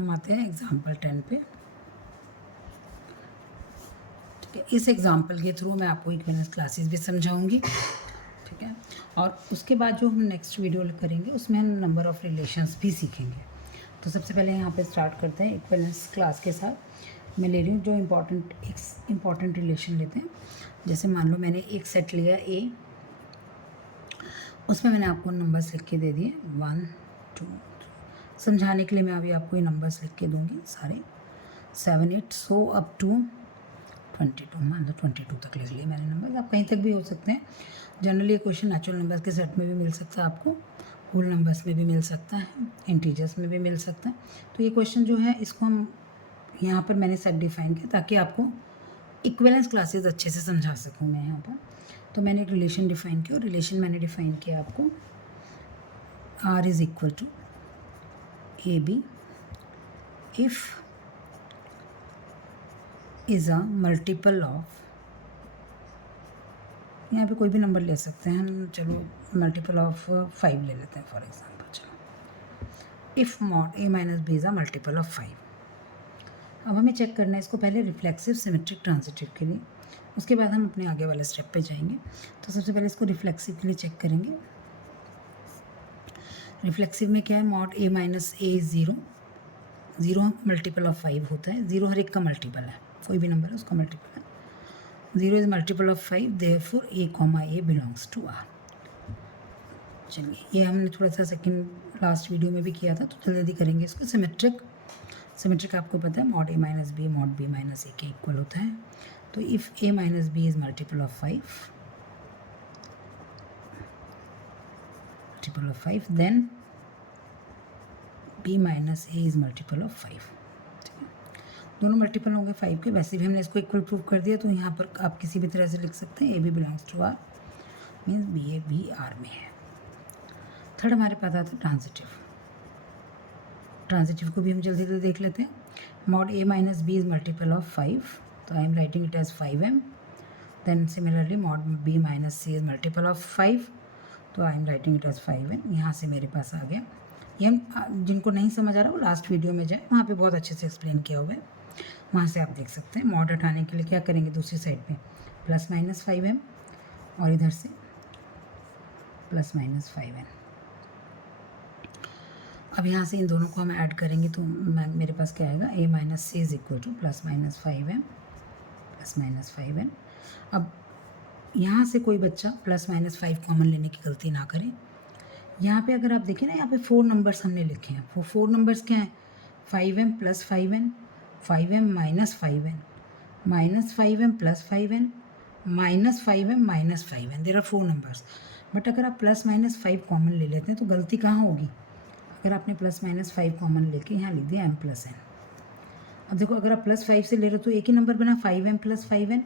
हम आते हैं एग्जाम्पल 10 पे। ठीक है, इस एग्जाम्पल के थ्रू मैं आपको इक्विवेलेंस क्लासेस भी समझाऊंगी। ठीक है, और उसके बाद जो हम नेक्स्ट वीडियो करेंगे उसमें हम नंबर ऑफ़ रिलेशंस भी सीखेंगे। तो सबसे पहले यहाँ पे स्टार्ट करते हैं इक्विवेलेंस क्लास के साथ। मैं ले रही हूँ जो इम्पॉर्टेंट रिलेशन लेते हैं। जैसे मान लो मैंने एक सेट लिया ए, उसमें मैंने आपको नंबर्स लिख के दे दिए 1 2 3। समझाने के लिए मैं अभी आपको ये नंबर्स लिख के दूंगी सारे 7 8 सो अप टू 22। मान लो 22 तक लिख लिए मैंने नंबर। आप कहीं तक भी हो सकते हैं। जनरली ये क्वेश्चन नेचुरल नंबर्स के सेट में भी मिल सकता है आपको, होल नंबर्स में भी मिल सकता है, इंटीजर्स में भी मिल सकता है। तो ये क्वेश्चन जो है इसको हम यहाँ पर मैंने सेट डिफाइन किया ताकि आपको इक्विवेलेंस क्लासेस अच्छे से समझा सकूँ मैं यहाँ पर। तो मैंने एक रिलेशन डिफाइन किया और रिलेशन मैंने डिफाइन किया आपको R is equal to AB if is a multiple of, यहाँ पे कोई भी नंबर ले सकते हैं हम, चलो मल्टीपल ऑफ 5 ले लेते हैं फॉर एग्जांपल। चलो if mod A minus B is a multiple of 5। अब हमें चेक करना है इसको पहले रिफ्लेक्सिव, सिमेट्रिक, ट्रांजिटिव के लिए, उसके बाद हम अपने आगे वाले स्टेप पे जाएंगे। तो सबसे पहले इसको रिफ्लेक्सिव के लिए चेक करेंगे। रिफ्लेक्सिव में क्या है, mod A minus A is 0। 0 multiple of 5 होता है, 0 हर एक का मल्टीपल है, कोई भी नंबर है उसका मल्टीपल है। 0 is multiple of 5, therefore A comma A belongs to R। चलिए, ये हमने थोड़ा सा सेकंड लास्ट वीडियो में भी किया था, तो जल्दी करेंगे इसको। सिमेट्रिक आपको पता है mod A minus B mod B minus A के इक्वल होता है। तो if A minus B is multiple of 5 then B minus A is multiple of 5। दोनों मल्टीपल होंगे 5 के। वैसे भी हमने इसको इक्वल प्रूव कर दिया, तो यहाँ पर आप किसी भी तरह से लिख सकते हैं AB belongs to R, means BA भी R में है। थर्ड हमारे पास आता है ट्रांजिटिव को भी हम जल्दी से देख लेते हैं। Mod A minus B is multiple of 5, तो I am writing it as 5m। Then similarly mod B minus C is multiple of 5, तो I am writing it as 5n। यहाँ से मेरे पास आ गया। ये हम जिनको नहीं समझ आ रहा वो लास्ट वीडियो में जाए, वहाँ पे बहुत अच्छे से एक्सप्लेन किया हुआ है, वहाँ से आप देख सकते हैं। मॉड हटाने के लिए क्या करेंगे, दूसरी साइड पे प्लस माइनस 5m और इधर से प्लस माइनस 5n। अब यहाँ से इन दोनों को हम ऐड करेंगे तो मेरे पास क्या आएगा, A minus C is equal two plus minus 5m plus minus 5n। अब यहाँ से कोई बच्चा प्लस माइनस 5 कॉमन लेने की गलती ना करे। यहाँ पे अगर आप देखें ना, यहाँ पे 4 नंबर्स हमने लिखे हैं। वो 4 नंबर्स क्या हैं, 5m plus 5n, 5m minus 5n, minus 5m plus 5n, minus 5m minus 5n। There are 4 numbers. But अगर आप प्लस माइनस 5 कॉमन ले लेते हैं तो गलती कहाँ होगी, अगर आपने प्लस माइनस 5 कॉमन लेके यहाँ लिख दिया m प्लस n। अब देखो, अगर आप प्लस 5 से ले रहे हो तो एक ही नंबर बना 5m प्लस 5n,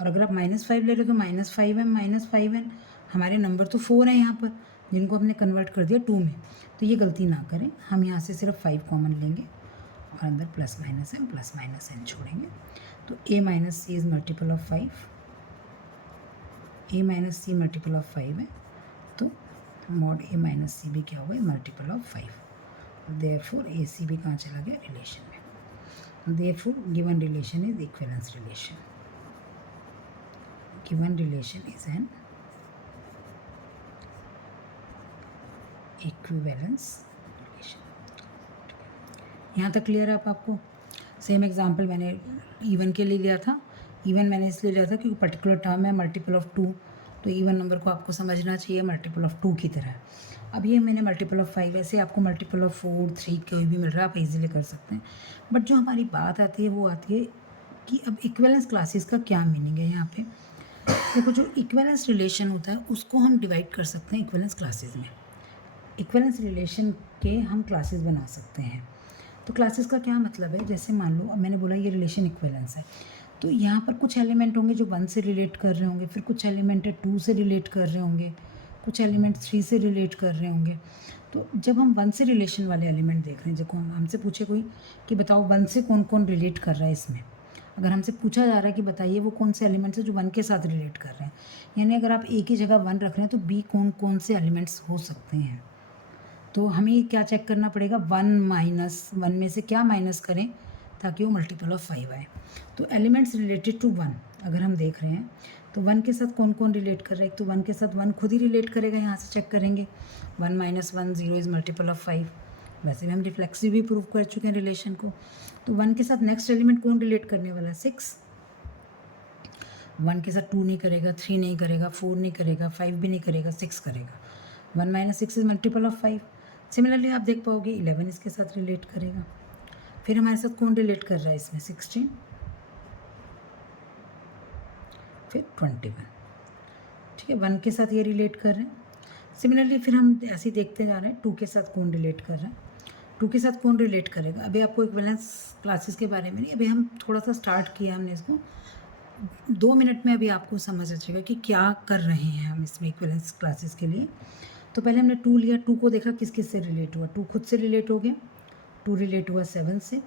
और अगर आप माइनस 5 ले रहे हो तो माइनस 5m माइनस 5n। हमारे नंबर तो 4 है यहाँ पर, जिनको हमने कन्वर्ट कर दिया 2 में। तो ये गलती ना करें, हम यहाँ से सिर्फ 5 कॉमन लेंगे और अंदर प्लस माइनस n छोड़ेंगे। तो A minus C is multiple of 5, A minus C multiple of 5 है, तो मॉड A माइनस C भी क्या होगा, मल्टीपल ऑफ 5। देयरफॉर AC भी कहाँ चला गया, रिलेशन में। Therefore given relation is equivalence relation. Given relation is an equivalence relation. यहाँ तक क्लियर है आपको। सेम एग्जांपल मैंने इवन के लिए लिया था। इवन मैंने इसलिए लिया था क्योंकि पर्टिकुलर टर्म है मल्टीपल ऑफ 2, तो इवन नंबर को आपको समझना चाहिए मल्टीपल ऑफ 2 की तरह। अब ये मैंने मल्टीपल ऑफ 5, ऐसे आपको मल्टीपल ऑफ 4 3 कोई भी मिल रहा है, आप इजीली कर सकते हैं। बट जो हमारी बात आती है वो आती है कि अब इक्विवेलेंस क्लासेस का क्या मीनिंग है। यहाँ पे देखो, जो इक्विवेलेंस रिलेशन होता है उसको हम डिवाइड कर सकते हैं इक्विवेलेंस क्लासेस में। इक्विवेलेंस रिलेशन के हम क्लासेस बना सकते हैं। तो क्लासेस का क्या मतलब है, जैसे मान लो अब मैंने बोला ये रिलेशन इक्विवेलेंस है, तो यहाँ पर कुछ एलिमेंट होंगे जो 1 से रिलेट कर रहे होंगे, फिर कुछ एलिमेंट 2 से रिलेट कर रहे होंगे, कुछ एलिमेंट 3 से रिलेट कर रहे होंगे। तो जब हम 1 से रिलेशन वाले एलिमेंट देख रहे हैं, जब हमसे पूछे कोई कि बताओ 1 से कौन कौन रिलेट कर रहा है इसमें, अगर हमसे पूछा जा रहा है कि बताइए वो कौन से एलिमेंट्स है जो 1 के साथ रिलेट कर रहे हैं, यानी अगर आप A की जगह 1 रख रहे हैं तो B कौन कौन से एलिमेंट्स हो सकते हैं। तो हमें क्या चेक करना पड़ेगा, 1 में से क्या माइनस करें ताकि वो मल्टीपल ऑफ 5 आए। तो एलिमेंट्स रिलेटेड टू 1 अगर हम देख रहे हैं तो 1 के साथ कौन कौन रिलेट कर रहा है, एक तो 1 के साथ 1 खुद ही रिलेट करेगा, यहाँ से चेक करेंगे 1 - 1 0 इज़ मल्टीपल ऑफ 5। वैसे भी हम रिफ्लेक्सिव भी प्रूव कर चुके हैं रिलेशन को। तो 1 के साथ नेक्स्ट एलिमेंट कौन रिलेट करने वाला है, 6। 1 के साथ 2 नहीं करेगा, 3 नहीं करेगा, 4 नहीं करेगा, 5 भी नहीं करेगा, 6 करेगा। 1 - 6 इज़ मल्टीपल ऑफ 5। सिमिलरली आप देख पाओगे 11 इसके साथ रिलेट करेगा। फिर हमारे साथ कौन रिलेट कर रहा है इसमें, 16, फिर 21। ठीक है, 1 के साथ ये रिलेट कर रहे हैं। सिमिलरली फिर हम ऐसे ही देखते जा रहे हैं 2 के साथ कौन रिलेट कर रहा है, 2 के साथ कौन रिलेट करेगा। अभी आपको इक्विवेलेंस क्लासेस के बारे में नहीं, अभी हम थोड़ा सा स्टार्ट किया हमने इसको, 2 मिनट में अभी आपको समझ आ जाएगा कि क्या कर रहे हैं हम इसमें इक्विवेलेंस क्लासेस के लिए। तो पहले हमने 2 लिया, 2 को देखा किस किस से रिलेट हुआ, 2 खुद से रिलेट हो गया, 2 रिलेट हुआ 7 से,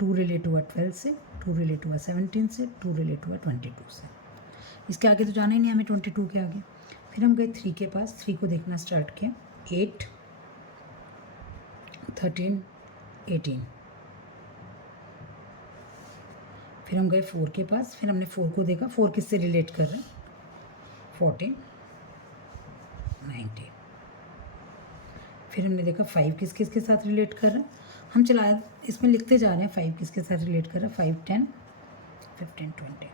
2 रिलेट हुआ 12 से, 2 रिलेट हुआ 17 से, 2 रिलेट हुआ 22 से। इसके आगे तो जाना ही नहीं हमें 22 के आगे। फिर हम गए 3 के पास, 3 को देखना स्टार्ट किया, 8, 13, 18। फिर हम गए 4 के पास, फिर हमने 4 को देखा 4 किससे रिलेट कर रहे हैं, 14, 19। फिर हमने देखा 5 किस किस के साथ रिलेट कर रहा है, हम चला इसमें लिखते जा रहे हैं 5 किसके साथ रिलेट कर रहा है, 5, 10, 15, 20।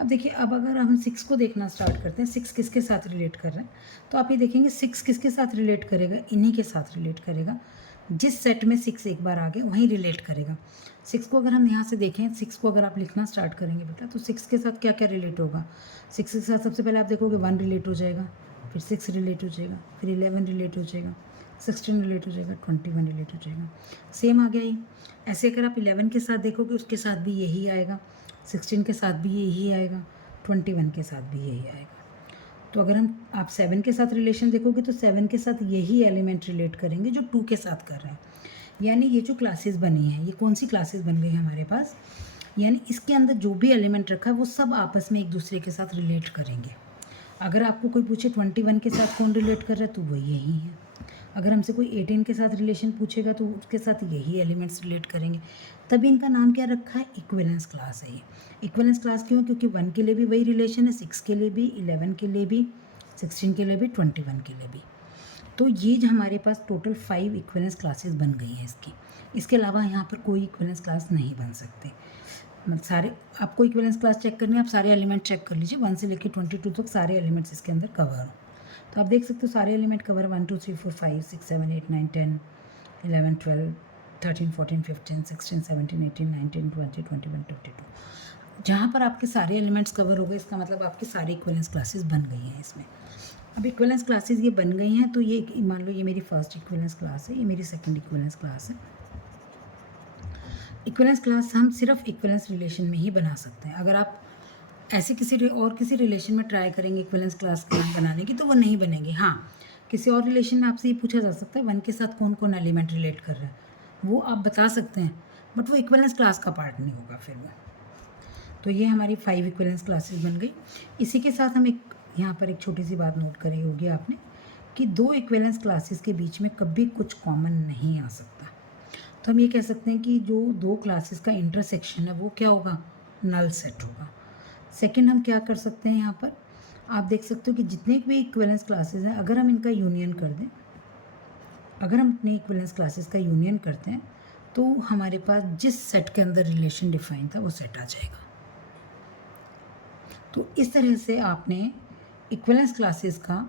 अब देखिए, अब अगर हम 6 को देखना स्टार्ट करते हैं, 6 किसके साथ रिलेट कर रहे हैं, तो आप ये देखेंगे 6 किसके साथ रिलेट करेगा, इन्हीं के साथ रिलेट करेगा। जिस सेट में 6 एक बार आ गए वहीं रिलेट करेगा। 6 को अगर हम यहाँ से देखें, 6 को अगर आप लिखना स्टार्ट करेंगे बेटा, तो 6 के साथ क्या क्या रिलेट होगा, 6 के साथ सबसे पहले आप देखोगे 1 रिलेट हो जाएगा, फिर 6 रिलेट हो जाएगा, फिर 11 रिलेट हो जाएगा, 16 रिलेट हो जाएगा, 21 रिलेट हो जाएगा। सेम आ गया ही। ऐसे अगर आप 11 के साथ देखोगे उसके साथ भी यही आएगा, 16 के साथ भी यही आएगा, 21 के साथ भी यही आएगा। तो अगर हम आप 7 के साथ रिलेशन देखोगे तो 7 के साथ यही एलिमेंट रिलेट करेंगे जो 2 के साथ कर रहे हैं। यानी ये जो क्लासेस बनी हैं, ये कौन सी क्लासेस बन गई हैं हमारे पास, यानी इसके अंदर जो भी एलिमेंट रखा है वो सब आपस में एक दूसरे के साथ रिलेट करेंगे। अगर आपको कोई पूछे 21 के साथ कौन रिलेट कर रहा है तो वो यही है। अगर हमसे कोई 18 के साथ रिलेशन पूछेगा तो उसके साथ यही एलिमेंट्स रिलेट करेंगे। तभी इनका नाम क्या रखा है, इक्विवेलेंस क्लास है ये। इक्विवेलेंस क्लास क्यों, क्योंकि 1 के लिए भी वही रिलेशन है, 6 के लिए भी, 11 के लिए भी, 16 के लिए भी, 21 के लिए भी। तो ये जो हमारे पास टोटल 5 इक्विवेलेंस क्लासेस बन गई हैं इसकी। इसके अलावा यहाँ पर कोई इक्विवेलेंस क्लास नहीं बन सकते। मतलब सारे आपको इक्विवेलेंस क्लास चेक करनी है, आप सारे एलिमेंट चेक कर लीजिए, 1 से लेकर 22 तक सारे एलिमेंट्स इसके अंदर कवर हो। तो आप देख सकते हो सारे एलिमेंट कवर 1 2 3 4 5 6 7 8 9 10 11 12 13 14 15 16 17 18 19 20 21 22। जहाँ पर आपके सारे एलिमेंट्स कवर हो गए इसका मतलब आपकी सारी इक्विवेलेंस क्लासेस बन गई हैं इसमें। अब इक्विवेलेंस क्लासेस ये बन गई हैं, तो ये मान लो ये मेरी फर्स्ट इक्विवेलेंस क्लास है, ये मेरी सेकंड इक्विवेलेंस क्लास है। इक्विवेलेंस क्लास हम सिर्फ इक्विवेलेंस रिलेशन में ही बना सकते हैं। अगर आप ऐसे किसी रिलेशन में ट्राई करेंगे इक्विवेलेंस क्लास बनाने की तो वो नहीं बनेगी। हाँ, किसी और रिलेशन में आपसे ये पूछा जा सकता है 1 के साथ कौन कौन एलिमेंट रिलेट कर रहा है, वो आप बता सकते हैं, बट वो इक्विवेलेंस क्लास का पार्ट नहीं होगा फिर वो। तो ये हमारी 5 इक्विवेलेंस क्लासेस बन गई। इसी के साथ हम एक यहाँ पर एक छोटी सी बात नोट करी होगी आपने कि 2 इक्विवेलेंस क्लासेस के बीच में कभी कुछ कॉमन नहीं आ सकता। तो हम ये कह सकते हैं कि जो 2 क्लासेस का इंटरसेक्शन है वो क्या होगा, नल सेट होगा। सेकंड हम क्या कर सकते हैं, यहाँ पर आप देख सकते हो कि जितने भी इक्विवेलेंस क्लासेस हैं अगर हम इनका यूनियन कर दें, अगर हम अपनी इक्विवेलेंस क्लासेस का यूनियन करते हैं तो हमारे पास जिस सेट के अंदर रिलेशन डिफाइन था वो सेट आ जाएगा। तो इस तरह से आपने इक्विवेलेंस क्लासेस का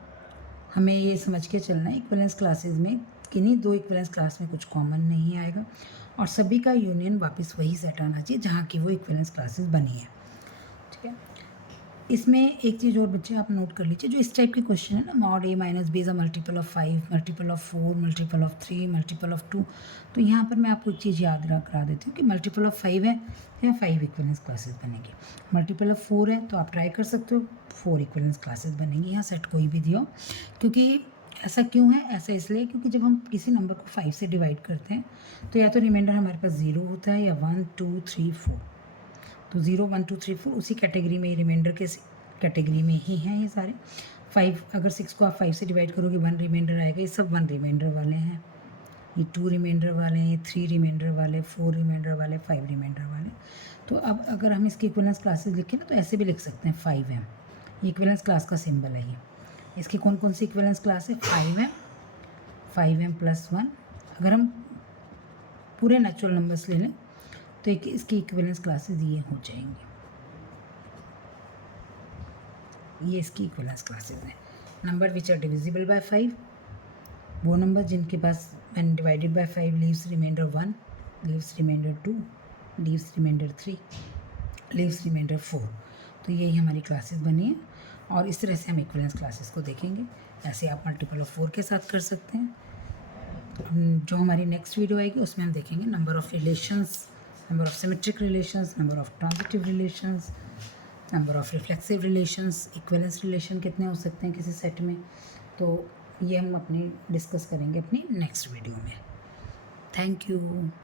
हमें ये समझ के चलना है, इक्विवेलेंस क्लासेस में किन्हीं 2 इक्विवेलेंस क्लास में कुछ कॉमन नहीं आएगा और सभी का यूनियन वापस वही सेट आना चाहिए जहाँ की वो इक्विवेलेंस क्लासेस बनी है। ठीक है, इसमें एक चीज़ और बच्चे आप नोट कर लीजिए, जो इस टाइप के क्वेश्चन है ना, mod a minus b is a multiple of 5, multiple of 4, multiple of 3, multiple of 2, तो यहाँ पर मैं आपको एक चीज़ याद करा देती हूँ कि मल्टीपल ऑफ 5 है या 5 इक्विवेलेंस क्लासेस बनेगी। मल्टीपल ऑफ 4 है तो आप ट्राई कर सकते हो 4 इक्विवेलेंस क्लासेस बनेंगी, यहाँ सेट कोई भी दिया हो। क्योंकि ऐसा क्यों है, ऐसा इसलिए क्योंकि जब हम किसी नंबर को 5 से डिवाइड करते हैं तो या तो रिमाइंडर हमारे पास 0 होता है या 1 2 3 4, तो 0 1 2 3 4 उसी कैटेगरी में, रिमाइंडर के कैटेगरी में ही हैं ये सारे। 5 अगर 6 को आप 5 से डिवाइड करोगे 1 रिमाइंडर आएगा, ये सब 1 रिमाइंडर वाले हैं। ये 2 रिमाइंडर वाले हैं, ये 3 रिमाइंडर वाले, 4 रिमाइंडर वाले, 5 रिमाइंडर वाले। तो अब अगर हम इसकी इक्विवेलेंस क्लासेस लिखें ना तो ऐसे भी लिख सकते हैं 5m, ये इक्विवेलेंस क्लास का सिंबल है ये। इसकी कौन कौन सी इक्विवेलेंस क्लास है? 5m plus 1। अगर हम पूरे नेचुरल नंबर्स ले लें तो एक इसकी इक्विवेलेंस क्लासेस ये हो जाएंगी, ये इसकी इक्विवेलेंस क्लासेस हैं। Number which are divisible by 5, वो नंबर जिनके पास when divided by 5 leaves remainder 1, leaves remainder 2, leaves remainder 3, leaves remainder 4। तो यही हमारी क्लासेस बनी हैं और इस तरह से हम इक्विवेलेंस क्लासेस को देखेंगे। ऐसे आप मल्टीपल ऑफ 4 के साथ कर सकते हैं। जो हमारी नेक्स्ट वीडियो आएगी उसमें हम देखेंगे number of relations, number of symmetric relations, number of transitive relations, number of reflexive relations, equivalence relation कितने हो सकते हैं किसी सेट में। तो ये हम अपनी डिस्कस करेंगे अपनी नेक्स्ट वीडियो में। Thank you.